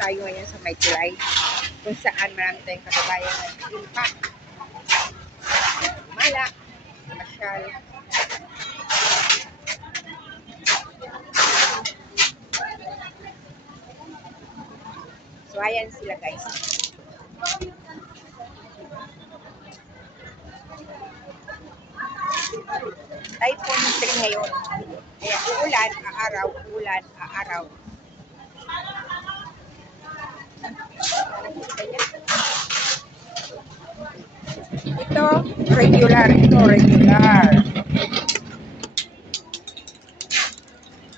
tayo ngayon sa May Tulay, kung saan marami tayong kababayan na ipa. Mala, masyal. So, ayan sila guys. Typhoon 3 ngayon. Kaya uulan, aaraw, uulan, aaraw. Ito, regular. Ito, regular.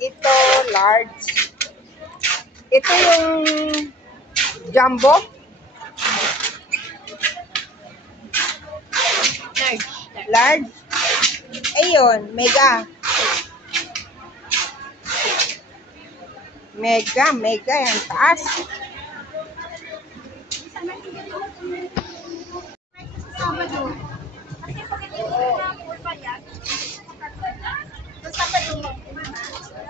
Ito, large. Ito yung jumbo. Large. Ayun, mega. Mega, yung taas. Sabado. Kasi pag ito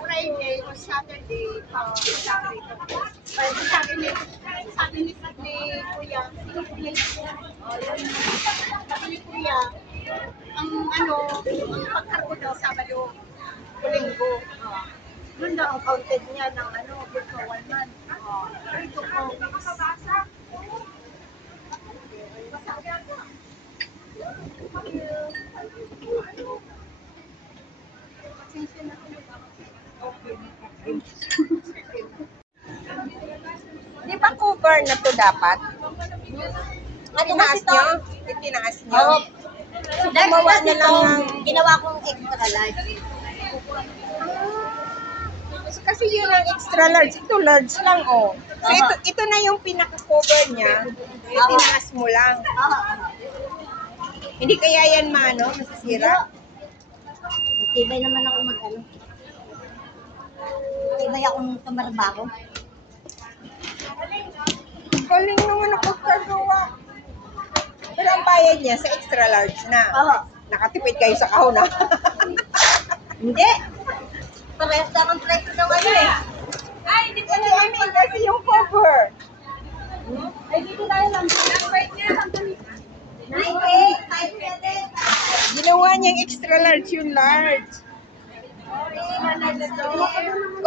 Friday or Saturday, sabi ni Kuya, ang pagkargo daw Sabado, Linggo. Doon daw ang counted niya ng good for 1 month. Ito po. Di ba cover na to dapat? Itinaas nyo? Itinaas nyo? So, gumawa na lang ng... Ginawa kong extra large. So, kasi yun ang extra large. Ito large lang, oh. So, ito na yung pinaka-cover niya. Itinaas mo lang. Hindi kaya yan masisira? Matibay naman ako mag-ano. Matibay akong tumarbaho. Galing naman ako kagawa. Pero ang bayad niya sa extra large na. Nakatipid kayo sa kahon, ha? Hindi. Parehas na ang price ng eh. Ay, hindi ko na kasi yung cover. Ay, dito tayo lang. Ginawa niyang extra large yung large.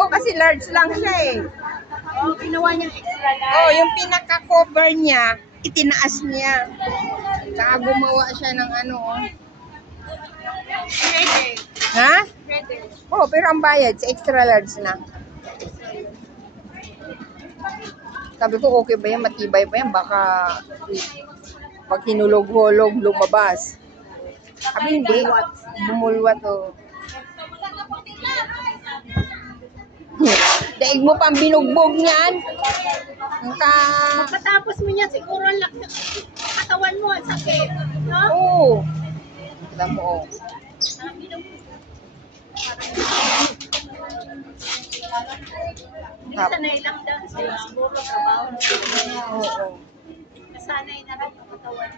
Oh, kasi large lang siya eh. Ginawa niyang extra large. Oh, yung pinaka-cover niya, itinaas niya. Saka gumawa siya ng Ha? Oh, pero ang bayad sa extra large na. Sabi ko, okay ba yan? Matibay ba yan? Baka pag hinulog-hulog, lumabas. Sabi hindi. Bumulwat o. Daig mo pang binugbog niyan. Pagkatapos mo niya, siguro ang katawan mo ang sakit. No? Oo. Alam mo, oh. Sanay lang daw siguro trabaho. Oo. Nasanay na rin yung katawan.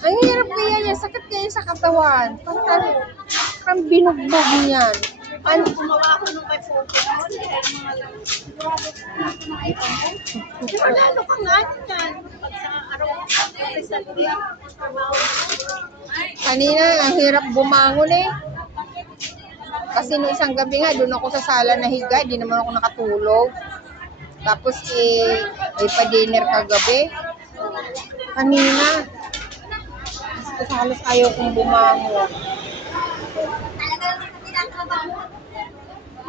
Ang hirap kaya niya, sakit kaya sa katawan. Parang binugbog niyan. Paano gumawa ako nung may focus noon? Lalo ka nga yan. Pag sa araw, sa trabaho. Kanina, ang hirap bumangon eh. Kasi noong isang gabi nga, doon ako sa sala na higa, di naman ako nakatulog. Tapos pa-dinner kagabi. Kanina. Kasi halos ayaw kong bumangon.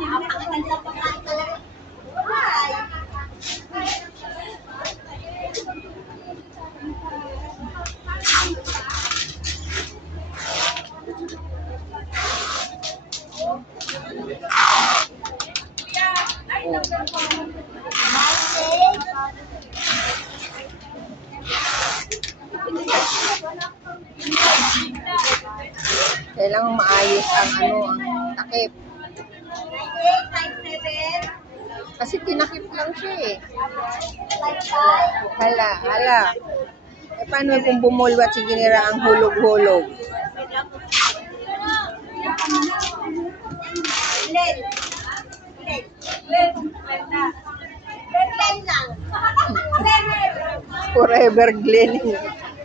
Napakaganda pa nga talaga. Ay! Kailangan maayos ang takip. Kasi tinakip lang siya eh. Hala. Eh, paano kung bumulwat si Ginira ang hulog-hulog? Forever Glen.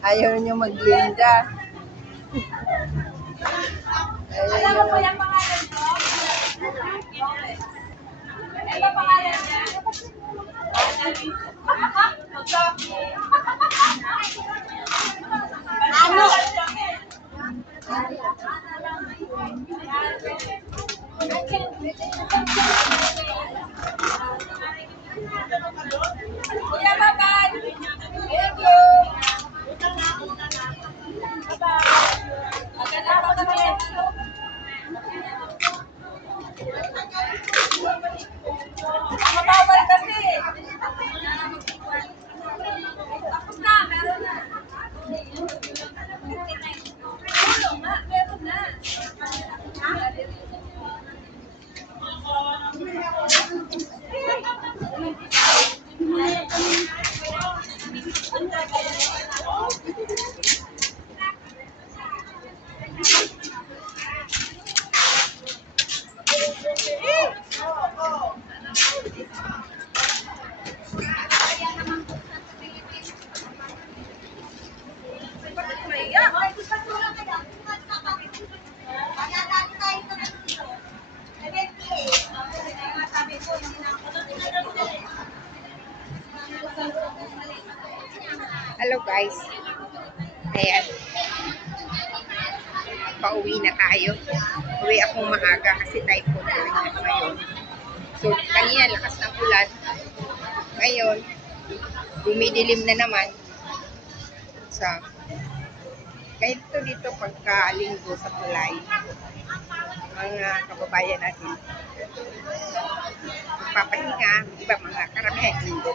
Ayaw niyo maglinda. Hello guys. Ayan. Pauwi na tayo. Uwi akong maaga kasi typhoon na ngayon. So, kanina lakas ng ulan. Ngayon, dumidilim na naman. So, ganito dito pagka-linggo sa Tulay. Mga kababayan natin. Papahinga, iba mga karamihan linggo.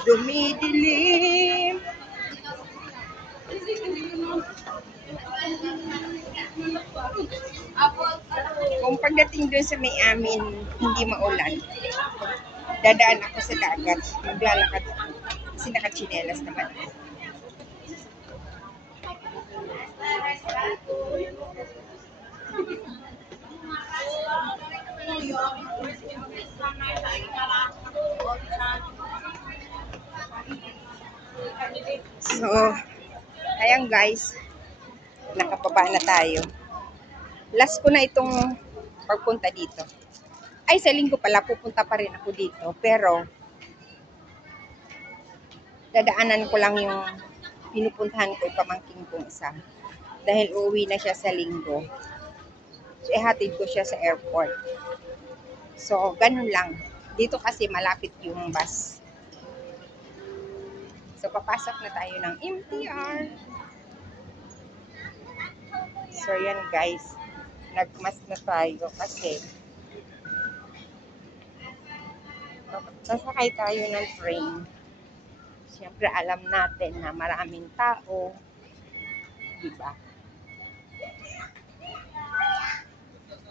Dumidilim. Kung pagdating doon sa may amin, hindi maulan, dadaan ako sa dagat, maglalakad ako. Kasi nakachinelas naman ako. So, ayan guys, nakababa na tayo. Last ko na itong pagpunta dito. Ay, sa linggo pala, pupunta pa rin ako dito. Pero, dadaanan ko lang yung pinupuntahan ko yung pamangking kong isa. Dahil uuwi na siya sa linggo. So, ihatid ko siya sa airport. So, ganun lang. Dito kasi malapit yung bus. So, papasok na tayo ng MTR. So, yan guys. Nagmas na tayo kasi sasakay tayo ng train. Siyempre, alam natin na maraming tao. Diba?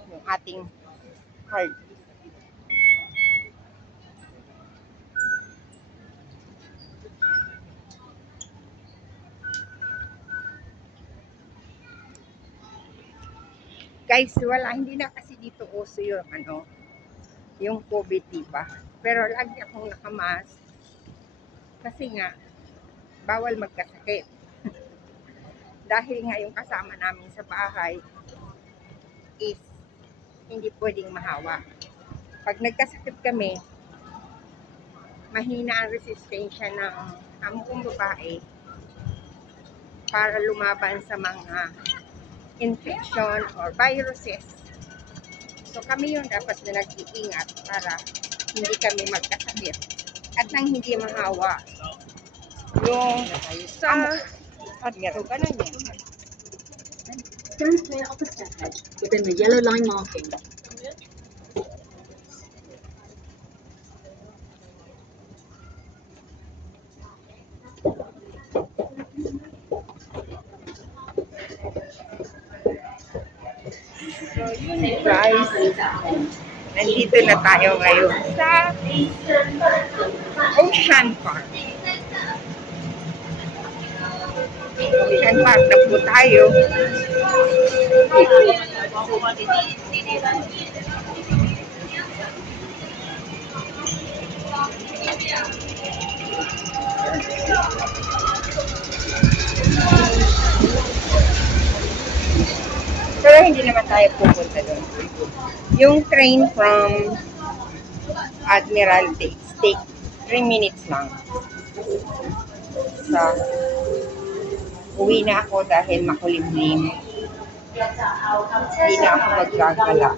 Yung ating card. Guys, hindi na kasi dito uso yung yung COVID, diba? Pero lagi akong nakamask kasi nga bawal magkasakit. Dahil nga yung kasama namin sa bahay is hindi pwedeng mahawa. Pag nagkasakit kami, mahina ang resistensya ng amo kong babae para lumaban sa mga infection or viruses. So kami yung dapat na nag-iingat para hindi kami magkasakit at nang hindi mahawa yung sa so ganun yan. Turn clear of the step edge within the yellow line marking. yun guys. Nandito na tayo ngayon sa Ocean Park. Ocean Park na po tayo. Pero hindi naman tayo pupunta doon. Yung train from Admiralty, take 3 minutes lang. So, uwi na ako dahil makulimlim. Hindi na ako maggagala.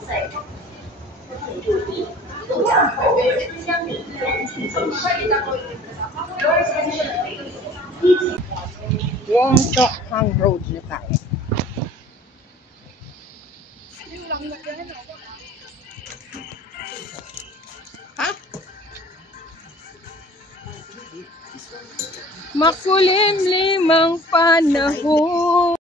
Wong Tok Hang Road na tayo. Ha? Makulimlim ang panahon.